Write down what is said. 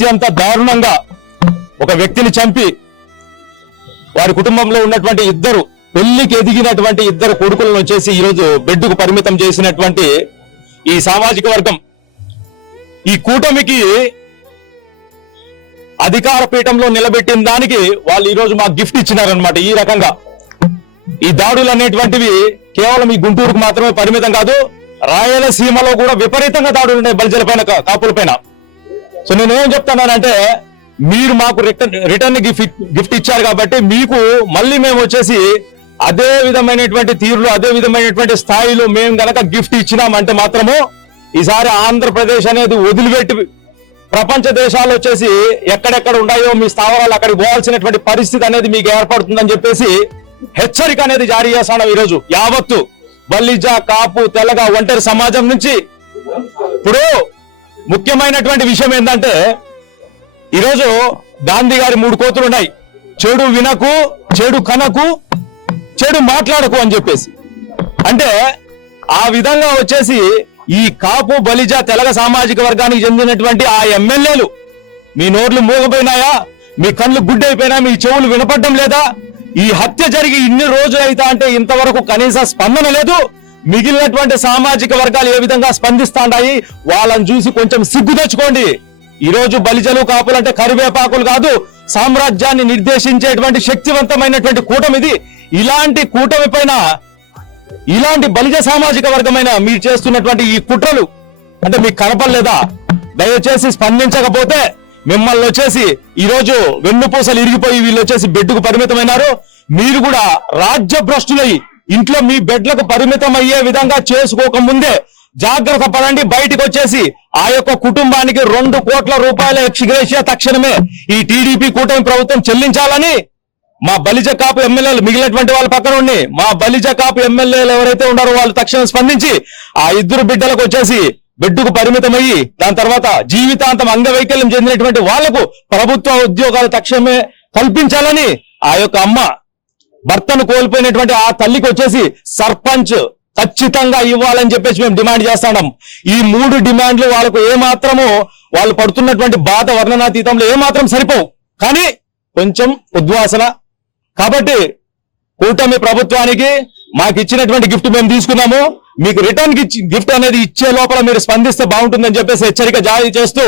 అత్యంత దారుణంగా ఒక వ్యక్తిని చంపి వారి కుటుంబంలో ఉన్నటువంటి ఇద్దరు పెళ్లికి ఎదిగినటువంటి ఇద్దరు కొడుకులను వచ్చేసి ఈరోజు బెడ్డుకు పరిమితం చేసినటువంటి ఈ సామాజిక వర్గం, ఈ కూటమికి అధికార పీఠంలో నిలబెట్టిన దానికి వాళ్ళు ఈరోజు మాకు గిఫ్ట్ ఇచ్చినారనమాట. ఈ రకంగా ఈ దాడులు అనేటువంటివి కేవలం ఈ గుంటూరుకు మాత్రమే పరిమితం కాదు, రాయలసీమలో కూడా విపరీతంగా దాడులు ఉన్నాయి బలిజల పైన, కాపుల పైన. సో నేనేం చెప్తున్నానంటే, మీరు మాకు రిటర్న్ గిఫ్ట్ ఇచ్చారు కాబట్టి మీకు మళ్ళీ మేము వచ్చేసి అదే విధమైనటువంటి తీరులో అదే విధమైనటువంటి స్థాయిలో మేము గనక గిఫ్ట్ ఇచ్చినామంటే మాత్రము ఈసారి ఆంధ్రప్రదేశ్ అనేది వదిలిపెట్టి ప్రపంచ దేశాలు వచ్చేసి ఎక్కడెక్కడ ఉన్నాయో మీ స్థావరాలు అక్కడికి పోవాల్సినటువంటి పరిస్థితి అనేది మీకు ఏర్పడుతుందని చెప్పేసి హెచ్చరిక అనేది జారీ చేస్తాం. ఈరోజు యావత్తు బలిజ, కాపు, తెలగ, ఒంటరి సమాజం నుంచి. ఇప్పుడు ముఖ్యమైనటువంటి విషయం ఏంటంటే, ఈరోజు గాంధీ గారి 3 కోతులు ఉన్నాయి. చెడు వినకు, చెడు కనకు, చెడు మాట్లాడకు అని చెప్పేసి. అంటే ఆ విధంగా వచ్చేసి ఈ కాపు, బలిజ, తెలగ సామాజిక వర్గానికి చెందినటువంటి ఆ ఎమ్మెల్యేలు మీ నోర్లు మూగపోయినాయా, మీ కళ్ళు గుడ్డైపోయినా, మీ చెవులు వినపడడం లేదా? ఈ హత్య జరిగి ఇన్ని రోజులు అయితే అంటే ఇంతవరకు కనీస స్పందన లేదు. మిగిలినటువంటి సామాజిక వర్గాలు ఏ విధంగా స్పందిస్తాయి, వాళ్ళని చూసి కొంచెం సిగ్గు తెచ్చుకోండి. ఈ రోజు బలిజలు, కాపులు అంటే కరివేపాకులు కాదు, సామ్రాజ్యాన్ని నిర్దేశించేటువంటి శక్తివంతమైనటువంటి కూటమిది. ఇలాంటి కూటమి పైన ఇలాంటి బలిజ సామాజిక వర్గమైన మీరు చేస్తున్నటువంటి ఈ కుట్రలు అంటే మీకు కనపడలేదా? దయచేసి స్పందించకపోతే మిమ్మల్ని వచ్చేసి ఈరోజు వెన్నుపూసలు ఇరిగిపోయి వీళ్ళు వచ్చేసి బెడ్కు పరిమితమైనారు. మీరు కూడా రాజ్య భ్రష్టులై ఇంట్లో మీ బెడ్లకు పరిమితం అయ్యే విధంగా చేసుకోకముందే జాగ్రత్త పడండి. బయటకు వచ్చేసి ఆ యొక్క కుటుంబానికి 2 కోట్ల రూపాయల ఎక్స్గ్రేషియా తక్షణమే ఈ టీడీపీ కూటమి ప్రభుత్వం చెల్లించాలని మా బలిజ కాపు ఎమ్మెల్యేలు, మిగిలినటువంటి వాళ్ళ పక్కన ఉండి మా బలిజ కాపు ఎమ్మెల్యేలు ఎవరైతే ఉన్నారో వాళ్ళు తక్షణం స్పందించి ఆ 2 బిడ్డలకు వచ్చేసి బెడ్డుకు పరిమితమయ్యి దాని తర్వాత జీవితాంతం అంగవైకల్యం చెందినటువంటి వాళ్లకు ప్రభుత్వ ఉద్యోగాలు తక్షణమే కల్పించాలని ఆ యొక్క అమ్మ భర్తను కోల్పోయినటువంటి ఆ తల్లికి వచ్చేసి సర్పంచ్ ఖచ్చితంగా ఇవ్వాలని చెప్పేసి మేము డిమాండ్ చేస్తున్నాం. ఈ 3 డిమాండ్లు వాళ్ళకు ఏమాత్రము వాళ్ళు పడుతున్నటువంటి బాధ వర్ణనాతీతంలో ఏమాత్రం సరిపోవు, కానీ కొంచెం ఉద్వాసన. కాబట్టి కూటమి ప్రభుత్వానికి మాకు ఇచ్చినటువంటి గిఫ్ట్ మేము తీసుకున్నాము, మీకు రిటర్న్ గిఫ్ట్ అనేది ఇచ్చే లోపల మీరు స్పందిస్తే బాగుంటుందని చెప్పేసి హెచ్చరిక జారీ చేస్తూ